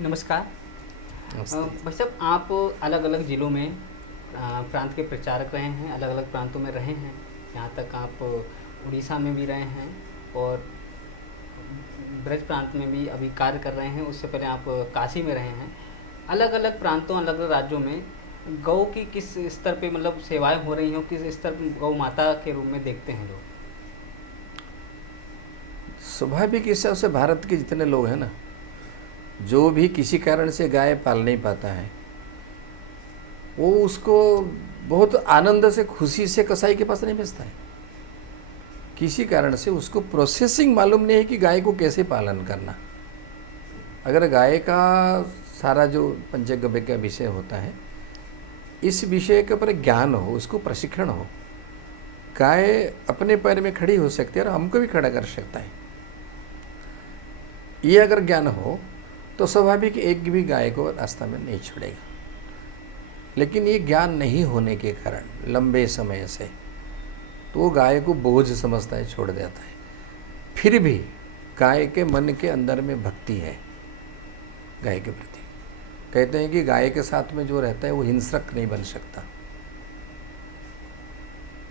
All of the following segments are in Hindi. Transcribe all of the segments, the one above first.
नमस्कार। नमस्ते। भाई साहब, आप अलग अलग ज़िलों में प्रांत के प्रचारक रहे हैं, अलग अलग प्रांतों में रहे हैं। यहाँ तक आप उड़ीसा में भी रहे हैं और ब्रज प्रांत में भी अभी कार्य कर रहे हैं। उससे पहले आप काशी में रहे हैं। अलग अलग प्रांतों, अलग अलग राज्यों में गौ की किस स्तर पे मतलब सेवाएं हो रही हो, किस स्तर पे गौ माता के रूप में देखते हैं लोग? स्वाभाविक हिसाब से भारत के जितने लोग हैं ना, जो भी किसी कारण से गाय पाल नहीं पाता है, वो उसको बहुत आनंद से, खुशी से कसाई के पास नहीं भेजता है। किसी कारण से उसको प्रोसेसिंग मालूम नहीं है कि गाय को कैसे पालन करना। अगर गाय का सारा जो पंचगव्य का विषय होता है, इस विषय के ऊपर ज्ञान हो, उसको प्रशिक्षण हो, गाय अपने पैर में खड़ी हो सकती है और हमको भी खड़ा कर सकता है। ये अगर ज्ञान हो तो स्वाभाविक एक भी गाय को रास्ता में नहीं छोड़ेगा। लेकिन ये ज्ञान नहीं होने के कारण लंबे समय से तो वो गाय को बोझ समझता है, छोड़ देता है। फिर भी गाय के मन के अंदर में भक्ति है गाय के प्रति। कहते हैं कि गाय के साथ में जो रहता है वो हिंसक नहीं बन सकता।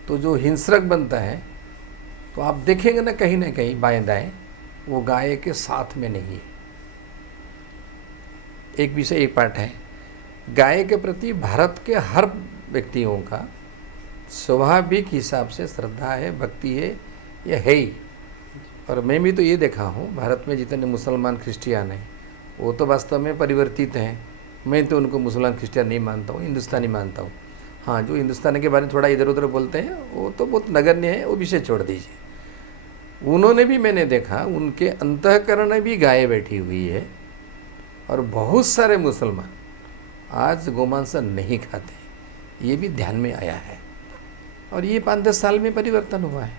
तो जो हिंसक बनता है तो आप देखेंगे ना कहीं बाएं दाएं, वो गाय के साथ में नहीं है। एक विषय, एक पाठ है, गाय के प्रति भारत के हर व्यक्तियों का स्वाभाविक हिसाब से श्रद्धा है, भक्ति है, यह है ही। और मैं भी तो ये देखा हूँ, भारत में जितने मुसलमान क्रिश्चियन हैं वो तो वास्तव में परिवर्तित हैं। मैं तो उनको मुसलमान क्रिश्चियन नहीं मानता हूँ, हिंदुस्तानी मानता हूँ। हाँ, जो हिंदुस्तान के बारे में थोड़ा इधर उधर बोलते हैं वो तो बहुत नगण्य है, वो विषय छोड़ दीजिए। उन्होंने भी, मैंने देखा, उनके अंतःकरण में भी गाय बैठी हुई है। और बहुत सारे मुसलमान आज गोमांस नहीं खाते, ये भी ध्यान में आया है। और ये 5-10 साल में परिवर्तन हुआ है।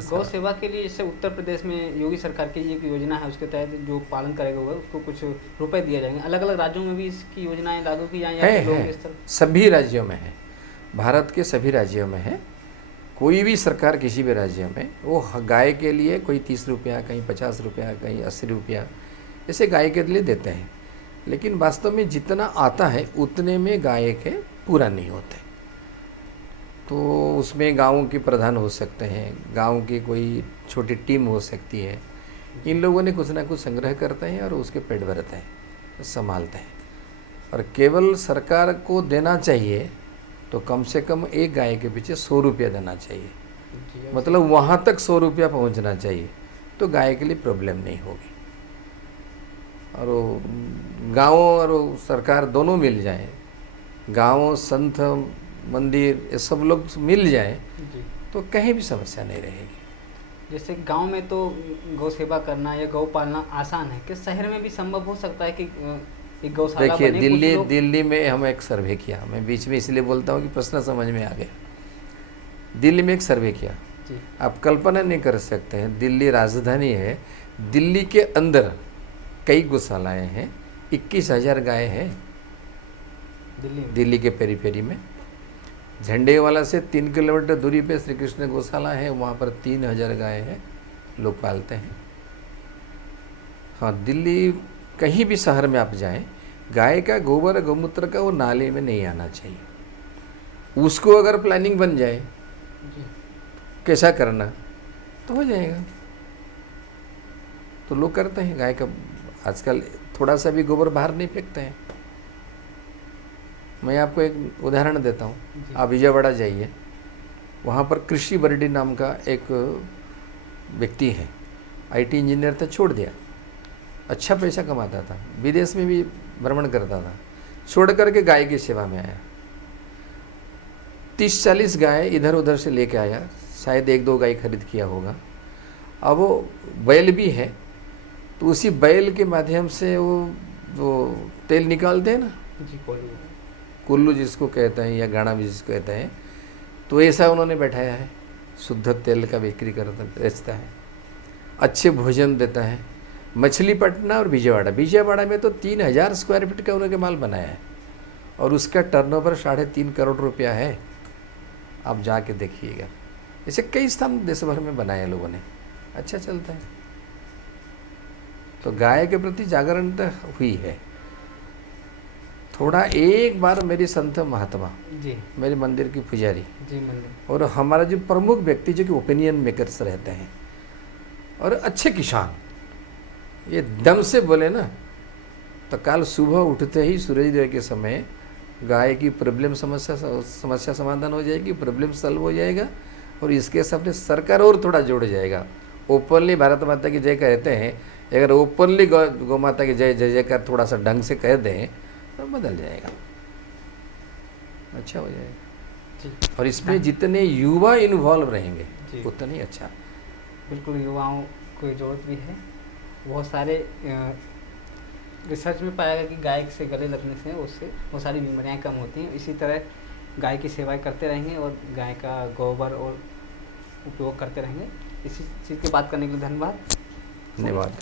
गौ सेवा के लिए जैसे उत्तर प्रदेश में योगी सरकार की एक योजना है, उसके तहत जो पालन करेगा हुआ उसको कुछ रुपए दिए जाएंगे। अलग अलग राज्यों में भी इसकी योजनाएं लागू की जाएं या फिर लोग इस तरह? सभी राज्यों में है, भारत के सभी राज्यों में है। कोई भी सरकार किसी भी राज्य में वो गाय के लिए कोई 30 रुपया, कहीं 50 रुपया, कहीं 80 रुपया ऐसे गाय के लिए देते हैं। लेकिन वास्तव में जितना आता है उतने में गाय के पूरा नहीं होते। तो उसमें गाँव के प्रधान हो सकते हैं, गांव की कोई छोटी टीम हो सकती है। इन लोगों ने कुछ ना कुछ संग्रह करते हैं और उसके पेट भरते हैं, संभालते हैं। और केवल सरकार को देना चाहिए तो कम से कम एक गाय के पीछे 100 रुपया देना चाहिए। मतलब वहाँ तक 100 रुपया पहुँचना चाहिए, तो गाय के लिए प्रॉब्लम नहीं होगी। और गाँव और सरकार दोनों मिल जाए, गाँव, संत, मंदिर, ये सब लोग मिल जाए तो कहीं भी समस्या नहीं रहेगी। जैसे गांव में तो गौ सेवा करना या गौ पालना आसान है, कि शहर में भी संभव हो सकता है कि एक गौशाला देखिए, बने? दिल्ली में हम एक सर्वे किया, मैं बीच में इसलिए बोलता हूँ कि प्रश्न समझ में आ गया। दिल्ली में एक सर्वे किया, आप कल्पना नहीं कर सकते हैं, दिल्ली राजधानी है, दिल्ली के अंदर कई गौशालाएँ हैं, 21,000 गाय हैं दिल्ली के पेरीफेरी में। झंडेवाला से 3 किलोमीटर दूरी पे श्री कृष्ण गौशाला है, वहाँ पर 3,000 गाय हैं, लोग पालते हैं। हाँ, दिल्ली कहीं भी शहर में आप जाएं, गाय का गोबर, गौमूत्र का वो नाले में नहीं आना चाहिए। उसको अगर प्लानिंग बन जाए कैसा करना तो हो जाएगा, तो लोग करते हैं। गाय का आजकल थोड़ा सा भी गोबर बाहर नहीं फेंकते हैं। मैं आपको एक उदाहरण देता हूँ, आप विजयवाड़ा जाइए, वहाँ पर कृषि बर्डी नाम का एक व्यक्ति है, IT इंजीनियर था, छोड़ दिया, अच्छा पैसा कमाता था, विदेश में भी भ्रमण करता था, छोड़ करके गाय की सेवा में आया। 30-40 गाय इधर उधर से लेके आया, शायद 1-2 गाय खरीद किया होगा। अब वो बैल भी है, तो उसी बैल के माध्यम से वो तेल निकालते हैं ना, कुल्लू जिसको कहते हैं या गाना भी जिसको कहते हैं, तो ऐसा उन्होंने बैठाया है। शुद्ध तेल का बिक्री करता, बेचता है, अच्छे भोजन देता है। मछलीपट्टनम और विजयवाड़ा में तो 3,000 स्क्वायर फीट का उन्होंने माल बनाया है और उसका टर्नओवर 3.5 करोड़ रुपया है। आप जाके देखिएगा, ऐसे कई स्थान देश भर में बनाए लोगों ने, अच्छा चलता है। तो गाय के प्रति जागरण तो हुई है। थोड़ा एक बार मेरी संत महात्मा, जी मेरे मंदिर की पुजारी जी मंदिर और हमारा जो प्रमुख व्यक्ति जो कि ओपिनियन मेकर्स रहते हैं और अच्छे किसान, ये दम से बोले ना तो कल सुबह उठते ही सूर्योदय के समय गाय की प्रॉब्लम समस्या समाधान हो जाएगी, प्रॉब्लम सॉल्व हो जाएगा और इसके सामने सरकार और थोड़ा जोड़ जाएगा। ओपनली भारत माता की जय कहते हैं, अगर ओपनली गौ माता की जय जय जयकार थोड़ा सा ढंग से कह दें तो बदल जाएगा, अच्छा हो जाएगा। जी और इसमें जितने युवा इन्वॉल्व रहेंगे जी उतना ही अच्छा। बिल्कुल, युवाओं को जरूरत भी है। बहुत सारे रिसर्च में पाया गया कि गाय से गले लगने से उससे बहुत सारी बीमारियाँ कम होती हैं। इसी तरह गाय की सेवाएं करते रहेंगे और गाय का गोबर और उपयोग करते रहेंगे। इसी चीज़ की बात करने के लिए धन्यवाद। धन्यवाद।